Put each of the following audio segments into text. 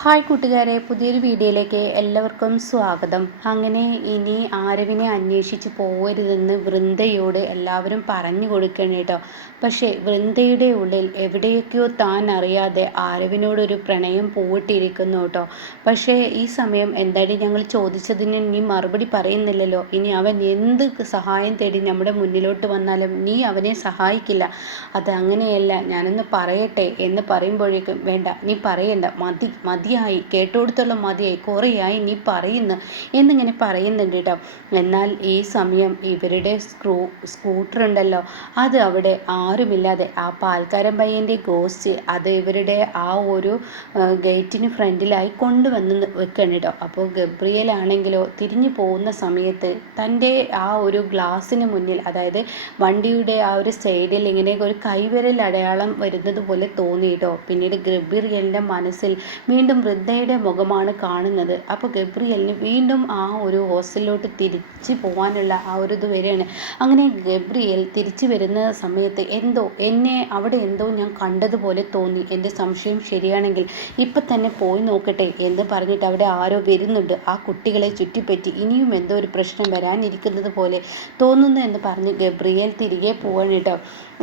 Hi കൂട്ടുകാരെ, പുതിയൊരു വീഡിയോയിലേക്ക് എല്ലാവർക്കും സ്വാഗതം. അങ്ങനെ ഇനി ആരവിനെ അന്വേഷിച്ച് പോകരുതെന്ന് വൃന്ദയോട് എല്ലാവരും പറഞ്ഞു കൊടുക്കണം കേട്ടോ. പക്ഷേ വൃന്ദയുടെ ഉള്ളിൽ എവിടെയൊക്കെയോ താൻ അറിയാതെ ആരവിനോടൊരു പ്രണയം പൂവിട്ടിരിക്കുന്നു കേട്ടോ. പക്ഷേ ഈ സമയം എന്തായാലും ഞങ്ങൾ ചോദിച്ചതിന് നീ മറുപടി പറയുന്നില്ലല്ലോ. ഇനി അവൻ എന്ത് സഹായം തേടി നമ്മുടെ മുന്നിലോട്ട് വന്നാലും നീ അവനെ സഹായിക്കില്ല. അത് അങ്ങനെയല്ല, ഞാനൊന്ന് പറയട്ടെ എന്ന് പറയുമ്പോഴേക്കും വേണ്ട, നീ പറയണ്ട, മതിയായി, കേട്ടോടത്തോളം മതിയായി, കുറേയായി നീ പറയുന്നു എന്നിങ്ങനെ പറയുന്നുണ്ട് കേട്ടോ. എന്നാൽ ഈ സമയം ഇവരുടെ സ്കൂട്ടർ ഉണ്ടല്ലോ, അത് അവിടെ ആരുമില്ലാതെ ആ പാൽക്കാരൻ പയ്യൻ്റെ ഗോസ്റ്റ് അത് ഇവരുടെ ആ ഒരു ഗേറ്റിന് ഫ്രണ്ടിലായി കൊണ്ടുവന്ന് വെക്കണം കേട്ടോ. അപ്പോൾ ഗബ്രിയേൽ ആണെങ്കിലോ തിരിഞ്ഞു പോകുന്ന സമയത്ത് തൻ്റെ ആ ഒരു ഗ്ലാസ്സിന് മുന്നിൽ, അതായത് വണ്ടിയുടെ ആ ഒരു സൈഡിൽ ഇങ്ങനെ ഒരു കൈവിരൽ അടയാളം വരുന്നത് പോലെ തോന്നി കേട്ടോ. പിന്നീട് ഗബ്രിയേലിൻ്റെ മനസ്സിൽ വീണ്ടും വൃദ്ധയുടെ മുഖമാണ് കാണുന്നത്. അപ്പോൾ ഗബ്രിയേലിന് വീണ്ടും ആ ഒരു ഹോസ്റ്റലിലോട്ട് തിരിച്ചു പോകാനുള്ള ആ ഒരു ഇത് വരികയാണ്. അങ്ങനെ ഗബ്രിയേൽ തിരിച്ചു വരുന്ന സമയത്ത് എന്നെ അവിടെ എന്തോ ഞാൻ കണ്ടതുപോലെ തോന്നി. എൻ്റെ സംശയം ശരിയാണെങ്കിൽ ഇപ്പം തന്നെ പോയി നോക്കട്ടെ എന്ന് പറഞ്ഞിട്ട് അവിടെ ആരോ വരുന്നുണ്ട്. ആ കുട്ടികളെ ചുറ്റിപ്പറ്റി ഇനിയും എന്തോ ഒരു പ്രശ്നം വരാനിരിക്കുന്നത് പോലെ തോന്നുന്നു എന്ന് പറഞ്ഞ് ഗബ്രിയേൽ തിരികെ പോവാണ് കേട്ടോ.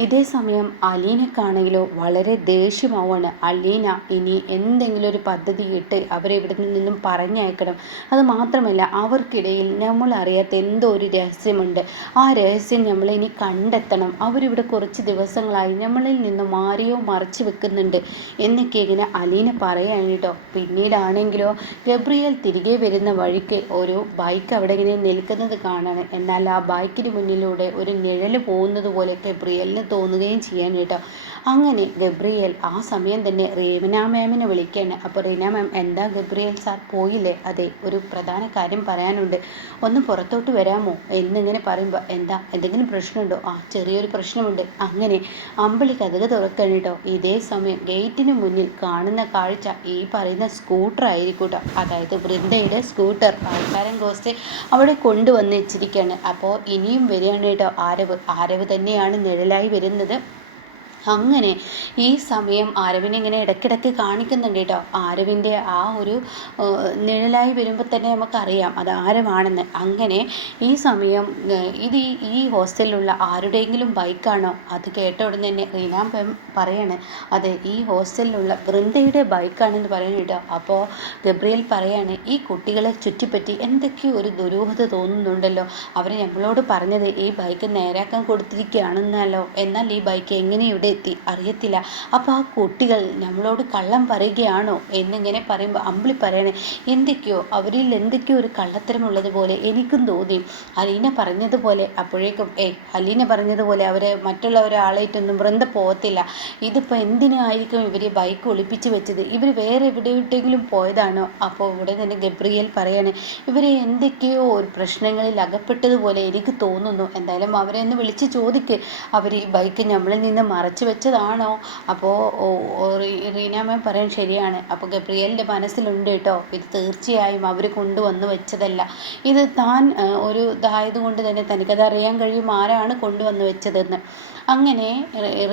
ഇതേ സമയം അലീനക്കാണെങ്കിലോ വളരെ ദേഷ്യമാവാണ്. അലീന ഇനി എന്തെങ്കിലും ഒരു പദ്ധതി ഇട്ട് അവരെ ഇവിടെ നിന്നും പറഞ്ഞയക്കണം. അത് മാത്രമല്ല, അവർക്കിടയിൽ നമ്മൾ അറിയാത്ത എന്തോ ഒരു രഹസ്യമുണ്ട്. ആ രഹസ്യം നമ്മളിനി കണ്ടെത്തണം. അവരിവിടെ കുറച്ച് ദിവസങ്ങളായി നമ്മളിൽ നിന്നും ആരെയോ മറച്ചു വെക്കുന്നുണ്ട് എന്നൊക്കെ ഇങ്ങനെ അലീന പറയാണ് കേട്ടോ. പിന്നീടാണെങ്കിലോ ഗബ്രിയേൽ തിരികെ വരുന്ന വഴിക്ക് ഒരു ബൈക്ക് അവിടെ ഇങ്ങനെ നിൽക്കുന്നത് കാണാണ്. എന്നാൽ ആ ബൈക്കിന് മുന്നിലൂടെ ഒരു നിഴൽ പോകുന്നത് പോലെ ഗബ്രിയേലിന് തോന്നുകയും ചെയ്യാൻ കേട്ടോ. അങ്ങനെ ഗബ്രിയേൽ ആ സമയം തന്നെ റീന മാമിനെ വിളിക്കുകയാണ്. അപ്പോൾ റീന മാം, എന്താ ഗബ്രിയേൽ സാർ പോയില്ലേ? അതെ, ഒരു പ്രധാന കാര്യം പറയാനുണ്ട്, ഒന്ന് പുറത്തോട്ട് വരാമോ എന്നിങ്ങനെ പറയുമ്പോൾ, എന്താ, എന്തെങ്കിലും പ്രശ്നമുണ്ടോ? ആ, ചെറിയൊരു പ്രശ്നമുണ്ട്. അങ്ങനെ അമ്പിളി കതക് തുറക്കണം കേട്ടോ. ഇതേ സമയം ഗേറ്റിന് മുന്നിൽ കാണുന്ന കാഴ്ച ഈ പറയുന്ന സ്കൂട്ടർ ആയിരിക്കും കേട്ടോ. അതായത് വൃന്ദയുടെ സ്കൂട്ടർ ആൾക്കാരൻ ഗോസ്റ്റ് അവിടെ കൊണ്ടുവന്ന് വെച്ചിരിക്കുകയാണ്. അപ്പോൾ ഇനിയും വരികയാണ് കേട്ടോ ആരവ് തന്നെയാണ് നിഴലായി വരുന്നത്. അങ്ങനെ ഈ സമയം ആരവിനെ ഇങ്ങനെ ഇടയ്ക്കിടയ്ക്ക് കാണിക്കുന്നുണ്ട് കേട്ടോ. ആരവിൻ്റെ ആ ഒരു നിഴലായി വരുമ്പോൾ തന്നെ നമുക്കറിയാം അത് ആരവാണെന്ന്. അങ്ങനെ ഈ സമയം ഇത് ഈ ഹോസ്റ്റലിലുള്ള ആരുടെയെങ്കിലും ബൈക്കാണോ? അത് കേട്ട ഉടനെ തന്നെ റീന പറയാണ്, അതെ, ഈ ഹോസ്റ്റലിലുള്ള വൃന്ദയുടെ ബൈക്കാണെന്ന് പറയുന്നു കേട്ടോ. അപ്പോൾ ഗബ്രിയേൽ പറയാണ്, ഈ കുട്ടികളെ ചുറ്റിപ്പറ്റി എന്തൊക്കെയോ ഒരു ദുരൂഹത തോന്നുന്നുണ്ടല്ലോ. അവർ നമ്മളോട് പറഞ്ഞത് ഈ ബൈക്ക് നേരാക്കാൻ കൊടുത്തിരിക്കുകയാണെന്നല്ലോ. എന്നാൽ ഈ ബൈക്ക് എങ്ങനെ ഇവിടെ എത്തി അറിയത്തില്ല. അപ്പോൾ ആ കുട്ടികൾ നമ്മളോട് കള്ളം പറയുകയാണോ എന്നിങ്ങനെ പറയുമ്പോൾ അമ്പിളി പറയണേ, അവരിൽ എന്തൊക്കെയോ ഒരു കള്ളത്തരമുള്ളതുപോലെ എനിക്കും തോന്നി. അലീന പറഞ്ഞതുപോലെ അപ്പോഴേക്കും അലീന പറഞ്ഞതുപോലെ അവർ മറ്റുള്ള ഒരാളായിട്ടൊന്നും വൃന്ദ പോകത്തില്ല. ഇതിപ്പോൾ എന്തിനായിരിക്കും ഇവർ ബൈക്ക് ഒളിപ്പിച്ച് വെച്ചത്? ഇവർ വേറെ എവിടെയെങ്കിലും പോയതാണോ? അപ്പോൾ ഇവിടെ തന്നെ ഗബ്രിയേൽ പറയാണ്, ഇവരെ എന്തൊക്കെയോ ഒരു പ്രശ്നങ്ങളിൽ അകപ്പെട്ടതുപോലെ എനിക്ക് തോന്നുന്നു. എന്തായാലും അവരെ ഒന്ന് വിളിച്ച് ചോദിക്ക്, അവർ ഈ ബൈക്ക് നമ്മളിൽ നിന്ന് മറച്ചു വെച്ചതാണോ? അപ്പോൾ റീന മാം പറയാൻ ശരിയാണ്. അപ്പോൾ ഗബ്രിയേലിൻ്റെ മനസ്സിലുണ്ട് കേട്ടോ, ഇത് തീർച്ചയായും അവർ കൊണ്ടുവന്ന് വെച്ചതല്ല. ഇത് താൻ ഒരു ഇതായതുകൊണ്ട് തന്നെ തനിക്കത് അറിയാൻ കഴിയും ആരാണ് കൊണ്ടുവന്ന് വെച്ചതെന്ന്. അങ്ങനെ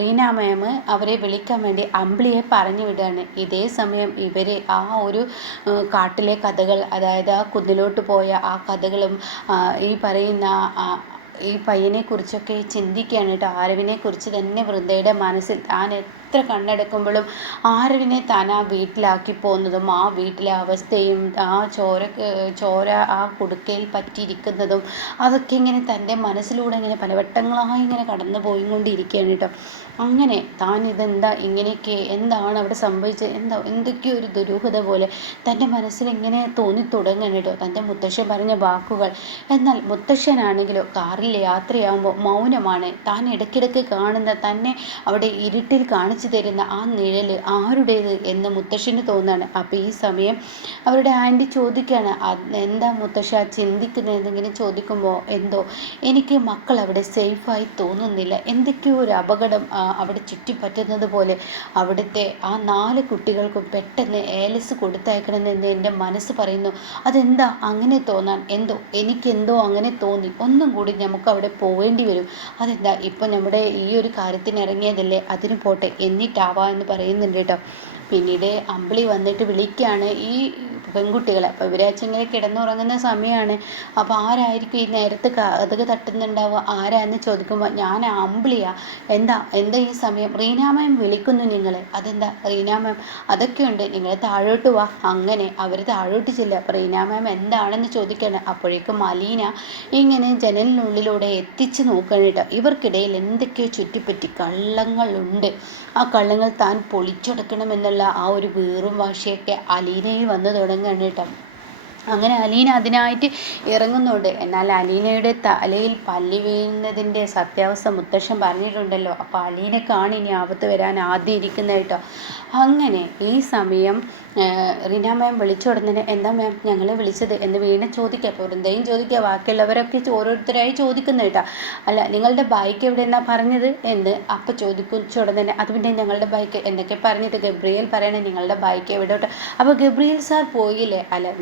റീന മാം അവരെ വിളിക്കാൻ വേണ്ടി അമ്പിളിയെ പറഞ്ഞു വിടുകയാണ്. ഇതേ സമയം ഇവർ ആ ഒരു കാട്ടിലെ കഥകൾ, അതായത് ആ കുന്നിലോട്ട് പോയ ആ കഥകളും ഈ പറയുന്ന ഈ പയ്യനെക്കുറിച്ചൊക്കെ ചിന്തിക്കുകയാണ് കേട്ടോ. ആരവിനെക്കുറിച്ച് തന്നെ വൃന്ദയുടെ മനസ്സിൽ താൻ എത്ര കണ്ണടക്കുമ്പോഴും ആരവിനെ താൻ ആ വീട്ടിലാക്കി പോകുന്നതും ആ വീട്ടിലെ അവസ്ഥയും ആ ചോര ആ കുടുക്കയിൽ പറ്റിയിരിക്കുന്നതും അതൊക്കെ ഇങ്ങനെ തൻ്റെ മനസ്സിലൂടെ ഇങ്ങനെ പലവട്ടങ്ങളായി ഇങ്ങനെ കടന്നു പോയിക്കൊണ്ടിരിക്കുകയാണ് കേട്ടോ. അങ്ങനെ താൻ ഇതെന്താ ഇങ്ങനെയൊക്കെ, എന്താണ് അവിടെ സംഭവിച്ചത്, എന്തൊക്കെയോ ഒരു ദുരൂഹത പോലെ തൻ്റെ മനസ്സിൽ ഇങ്ങനെ തോന്നി തുടങ്ങണം കേട്ടോ. തൻ്റെ മുത്തശ്ശൻ പറഞ്ഞ വാക്കുകൾ. എന്നാൽ മുത്തശ്ശനാണെങ്കിലോ കാറിൽ യാത്രയാകുമ്പോൾ മൗനമാണ്. താൻ ഇടയ്ക്കിടയ്ക്ക് കാണുന്ന, തന്നെ അവിടെ ഇരുട്ടിൽ കാണിച്ചു തരുന്ന ആ നിഴൽ ആരുടേത് എന്ന് മുത്തശ്ശന് തോന്നാണ്. അപ്പോൾ ഈ സമയം അവരുടെ ആൻറ്റി ചോദിക്കുകയാണ്, എന്താ മുത്തശ്ശ ചിന്തിക്കുന്നതെന്നിങ്ങനെ ചോദിക്കുമ്പോൾ, എനിക്ക് മക്കൾ അവിടെ സേഫായി തോന്നുന്നില്ല. എന്തൊക്കെയോ ഒരു അപകടം അവിടെ ചുറ്റിപ്പറ്റുന്നത് പോലെ. അവിടുത്തെ ആ 4 കുട്ടികൾക്കും പെട്ടെന്ന് ഏലസ് കൊടുത്തയക്കണമെന്ന് എൻ്റെ മനസ്സ് പറയുന്നു. അതെന്താ അങ്ങനെ തോന്നാൻ? എനിക്കെന്തോ അങ്ങനെ തോന്നി. ഒന്നും കൂടി നമുക്ക് അവിടെ പോവേണ്ടി വരും. അതെന്താ, ഇപ്പം നമ്മുടെ ഈ ഒരു കാര്യത്തിന് ഇറങ്ങിയതല്ലേ, അതിന് പോട്ടെ, എന്നിട്ടാവാ എന്ന് പറയുന്നുണ്ട് കേട്ടോ. പിന്നീട് അമ്പിളി വന്നിട്ട് വിളിക്കുകയാണ് ഈ പെൺകുട്ടികളെ. അപ്പോൾ ഇവരച്ചിങ്ങനെ കിടന്നുറങ്ങുന്ന സമയമാണ്. അപ്പോൾ ആരായിരിക്കും ഈ നേരത്ത് കതക് തട്ടുന്നുണ്ടാവുക, ആരാന്ന് ചോദിക്കുമ്പോൾ ഞാൻ അമ്പിളിയാ, എന്താ ഈ സമയം, റീന മാം വിളിക്കുന്നു നിങ്ങളെ. അതെന്താ റീന മാം, അതൊക്കെയുണ്ട്, നിങ്ങൾ താഴോട്ട് വാ. അങ്ങനെ അവർ താഴോട്ട് ചെല്ലുക. അപ്പോൾ റീന മാം എന്താണെന്ന് ചോദിക്കുകയാണ്. അപ്പോഴേക്കും അലീന ഇങ്ങനെ ജനലിനുള്ളിലൂടെ എത്തിച്ച് നോക്കണം കേട്ടോ. ഇവർക്കിടയിൽ എന്തൊക്കെയോ ചുറ്റിപ്പറ്റി കള്ളങ്ങളുണ്ട്. ആ കള്ളങ്ങൾ താൻ പൊളിച്ചെടുക്കണമെന്നുള്ള ആ ഒരു വീറും വാശിയൊക്കെ അലീനയിൽ വന്ന് തുടങ്ങുകയാണ് കേട്ടോ. അങ്ങനെ അലീന അതിനായിട്ട് ഇറങ്ങുന്നുണ്ട്. എന്നാൽ അലീനയുടെ തലയിൽ പല്ലി വീഴുന്നതിൻ്റെ സത്യാവസ്ഥ മുത്തശ്ശൻ പറഞ്ഞിട്ടുണ്ടല്ലോ. അപ്പോൾ അലീനക്കാണ് ഇനി ആപത്ത് വരാൻ ആദ്യം ഇരിക്കുന്നത് കേട്ടോ. അങ്ങനെ ഈ സമയം റീന മാം വിളിച്ചുടനെ എന്താ മാം ഞങ്ങളെ വിളിച്ചത് എന്ന് വീണ ചോദിക്കുക. അപ്പോൾ വൃന്ദയും ചോദിക്കുക, ബാക്കിയുള്ളവരൊക്കെ ഓരോരുത്തരായി ചോദിക്കുന്നു കേട്ടോ. അല്ല നിങ്ങളുടെ ബൈക്ക് എവിടെയെന്നാ പറഞ്ഞത് എന്ന് അപ്പം ചോദിച്ചുടനെ അത് പിന്നെ ഞങ്ങളുടെ ബൈക്ക് എന്നൊക്കെ പറഞ്ഞിട്ട് ഗബ്രിയേൽ പറയണേ നിങ്ങളുടെ ബൈക്ക് എവിടോട്ട്. അപ്പോൾ ഗബ്രിയേൽ സാർ പോയില്ലേ, അല്ല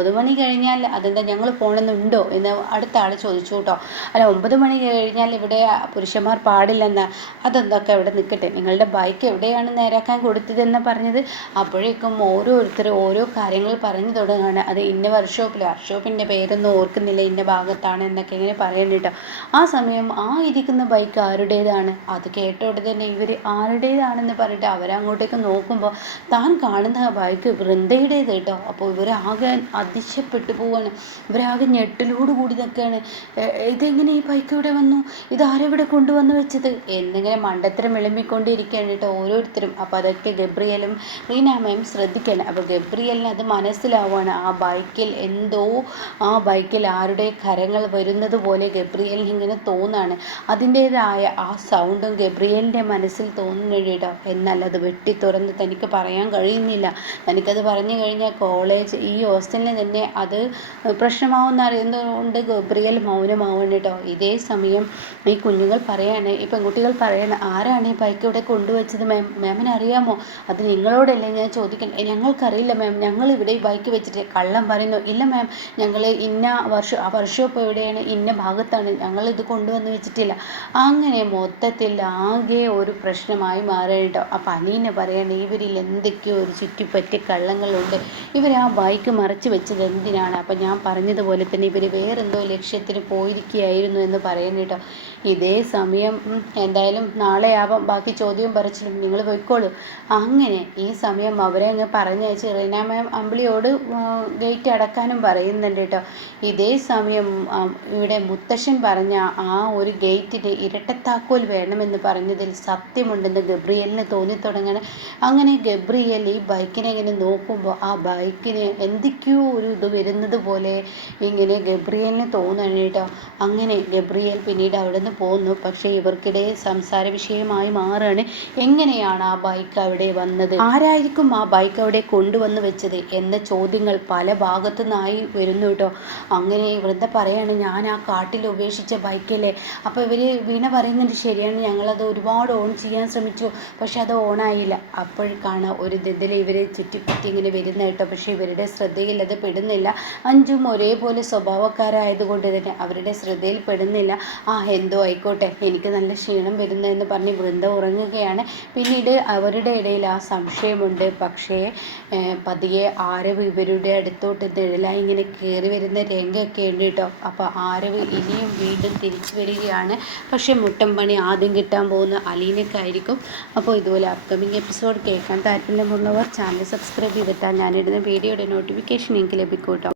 9 മണി കഴിഞ്ഞാൽ അതെന്താ ഞങ്ങൾ പോകണമെന്നുണ്ടോ എന്ന് അടുത്ത ആൾ ചോദിച്ചു കേട്ടോ. അല്ല 9 മണി കഴിഞ്ഞാൽ ഇവിടെ പുരുഷന്മാർ പാടില്ലെന്നാ, അതെന്തൊക്കെ അവിടെ നിൽക്കട്ടെ, നിങ്ങളുടെ ബൈക്ക് എവിടെയാണ് നേരാക്കാൻ കൊടുത്തതെന്ന് പറഞ്ഞത്. അപ്പോഴേക്കും ഓരോരുത്തരും ഓരോ കാര്യങ്ങൾ പറഞ്ഞു തുടങ്ങുകയാണ്. അത് ഇന്ന വർക്ക്ഷോപ്പിൻ്റെ പേരൊന്നും ഓർക്കുന്നില്ല, ഇന്ന ഭാഗത്താണ് എന്നൊക്കെ ഇങ്ങനെ പറയണ്ട കേട്ടോ. ആ സമയം ആ ഇരിക്കുന്ന ബൈക്ക് ആരുടേതാണ്, അത് കേട്ടോടെ തന്നെ ഇവർ ആരുടേതാണെന്ന് പറഞ്ഞിട്ട് അവരങ്ങോട്ടേക്ക് നോക്കുമ്പോൾ താൻ കാണുന്ന ആ ബൈക്ക് വൃന്ദയുടേത് കേട്ടോ. അപ്പോൾ ഇവരാകെ അതിശയപ്പെട്ടു പോവാണ്, ഇവരാകെ ഞെട്ടലോട് കൂടി നിൽക്കുകയാണ്. ഇതെങ്ങനെ ഈ ബൈക്ക് ഇവിടെ വന്നു, ഇതാരെവിടെ കൊണ്ടുവന്ന് വെച്ചത് എന്നിങ്ങനെ മണ്ടത്തരം വിളമ്പിക്കൊണ്ടിരിക്കുകയാണ് കേട്ടോ ഓരോരുത്തരും. അപ്പോൾ അതൊക്കെ ഗബ്രിയേലും റീന മാം ശ്രദ്ധിക്കണം. അപ്പോൾ ഗബ്രിയേലിന് അത് മനസ്സിലാവുകയാണ്, ആ ബൈക്കിൽ ആരുടെ കരങ്ങൾ വരുന്നത് പോലെ ഗബ്രിയേലിന് ഇങ്ങനെ തോന്നാണ്. അതിൻ്റേതായ ആ സൗണ്ടും ഗബ്രിയേലിൻ്റെ മനസ്സിൽ തോന്നുന്നുണ്ട് കേട്ടോ. എന്നാൽ അത് വെട്ടി തുറന്ന് തനിക്ക് പറയാൻ കഴിയുന്നില്ല. തനിക്കത് പറഞ്ഞു കഴിഞ്ഞാൽ ഈ ഹോസ്റ്റലിന് തന്നെ അത് പ്രശ്നമാവുമെന്ന് അറിയുന്നതുകൊണ്ട് ഗബ്രിയേൽ മൗനമാവുന്നു കേട്ടോ. ഇതേ സമയം ഈ കുഞ്ഞുങ്ങൾ പറയാണ്, ഈ പെൺകുട്ടികൾ പറയാണ്, ആരാണ് ഈ ബൈക്ക് ഇവിടെ കൊണ്ടുവച്ചത് മാം, മാമിന് അറിയാമോ, അത് നിങ്ങളോടല്ലേ ഞാൻ ചോദിക്കണം. ഞങ്ങൾക്കറിയില്ല മാം, ഞങ്ങൾ ഇവിടെ ഈ ബൈക്ക് വെച്ചിട്ട്. കള്ളം പറയുന്നു, ഇല്ല മാം ഞങ്ങൾ ഇന്ന വർക്ക്ഷോപ്പ് എവിടെയാണ്, ഇന്ന ഭാഗത്താണ്, ഞങ്ങളിത് കൊണ്ടുവന്ന് വെച്ചിട്ടില്ല. അങ്ങനെ മൊത്തത്തിൽ ആകെ ഒരു പ്രശ്നമായി മാറി കേട്ടോ. അപ്പം അലീന പറയാണ്, ഇവരിൽ എന്തൊക്കെയോ ഒരു ചുറ്റിപ്പറ്റി കള്ളങ്ങളുണ്ട്, ഇവർ ആ ബൈക്ക് മറച്ചു വെച്ചത് എന്തിനാണ്. അപ്പം ഞാൻ പറഞ്ഞതുപോലെ തന്നെ ഇവർ വേറെന്തോ ലക്ഷ്യത്തിന് പോയിരിക്കുകയായിരുന്നു എന്ന് പറയുന്നു കേട്ടോ. ഇതേ സമയം എന്തായാലും നാളെ ആവാം ബാക്കി ചോദ്യവും പറിച്ചിലും, നിങ്ങൾ പോയിക്കോളൂ. അങ്ങനെ ഈ സമയം അവരെ അങ്ങ് പറഞ്ഞയച്ച് റീന മാം അമ്പിളിയോട് ഗേറ്റ് അടക്കാനും പറയുന്നുണ്ട് കേട്ടോ. ഇതേ സമയം ഇവിടെ മുത്തശ്ശൻ പറഞ്ഞ ആ ഒരു ഗേറ്റിന് ഇരട്ടത്താക്കോൽ വേണമെന്ന് പറഞ്ഞതിൽ സത്യമുണ്ടെന്ന് ഗബ്രിയേലിന് തോന്നിത്തുടങ്ങണം. അങ്ങനെ ഗബ്രിയേൽ ഈ ബൈക്കിനെ ഇങ്ങനെ നോക്കുമ്പോൾ ആ ബൈക്കിന് എന്തൊക്കെയോ ഒരു ഇത് വരുന്നത് പോലെ ഇങ്ങനെ ഗബ്രിയേലിന് തോന്നുകയാണ് കേട്ടോ. അങ്ങനെ ഗബ്രിയേൽ പിന്നീട് അവിടെ നിന്ന് പോകുന്നു. പക്ഷേ ഇവർക്കിടെ സംസാര വിഷയമായി മാറുകയാണ്, എങ്ങനെയാണ് ആ ബൈക്ക് അവിടെ വന്നത്, ആരായിരിക്കും ആ ബൈക്ക് അവിടെ കൊണ്ടുവന്ന് വെച്ചത് എന്ന ചോദ്യങ്ങൾ പല ഭാഗത്തു നിന്നായി വരുന്നു കേട്ടോ. അങ്ങനെ വൃന്ദ പറയാണ്, ഞാൻ ആ കാട്ടിൽ ഉപേക്ഷിച്ച ബൈക്കല്ലേ. അപ്പോൾ വീണ പറയുന്നുണ്ട്, ശരിയാണ്, ഞങ്ങളത് ഒരുപാട് ഓൺ ചെയ്യാൻ ശ്രമിച്ചു, പക്ഷെ അത് ഓണായില്ല. അപ്പോഴേക്കാണ് ഒരു ഇതിൽ ഇവരെ ചുറ്റിപ്പറ്റി ഇങ്ങനെ വരുന്ന കേട്ടോ. പക്ഷേ ഇവരുടെ ശ്രദ്ധയിൽ അത് പെടുന്നില്ല. അഞ്ചും ഒരേപോലെ സ്വഭാവക്കാരായതുകൊണ്ട് തന്നെ അവരുടെ ശ്രദ്ധയിൽ പെടുന്നില്ല. എന്തോ ആയിക്കോട്ടെ, എനിക്ക് നല്ല ക്ഷീണം വരുന്നതെന്ന് പറഞ്ഞ് വൃന്ദ ഉറങ്ങുകയാണ്. പിന്നീട് അവരുടെ ഇടയിൽ ആ സംശയമുണ്ട്. പക്ഷേ പതിയെ ആരവ് ഇവരുടെ അടുത്തോട്ട് നിഴലായി ഇങ്ങനെ കയറി വരുന്ന രംഗമൊക്കെ ഉണ്ട് കേട്ടോ. അപ്പോൾ ആരവ് ഇനിയും വീണ്ടും തിരിച്ചു വരികയാണ്. പക്ഷേ മുട്ടം പണി ആദ്യം കിട്ടാൻ പോകുന്ന അലീനക്കായിരിക്കും. അപ്പോൾ ഇതുപോലെ അപ്കമിങ് എപ്പിസോഡ് കേൾക്കാൻ താല്പര്യമുള്ളവർ ചാനൽ സബ്സ്ക്രൈബ് ചെയ്തിട്ടാൽ ഞാനിടുന്ന വീഡിയോയുടെ നോട്ടിഫിക്കേഷൻ നിങ്ങൾക്ക് ലഭിക്കും കേട്ടോ.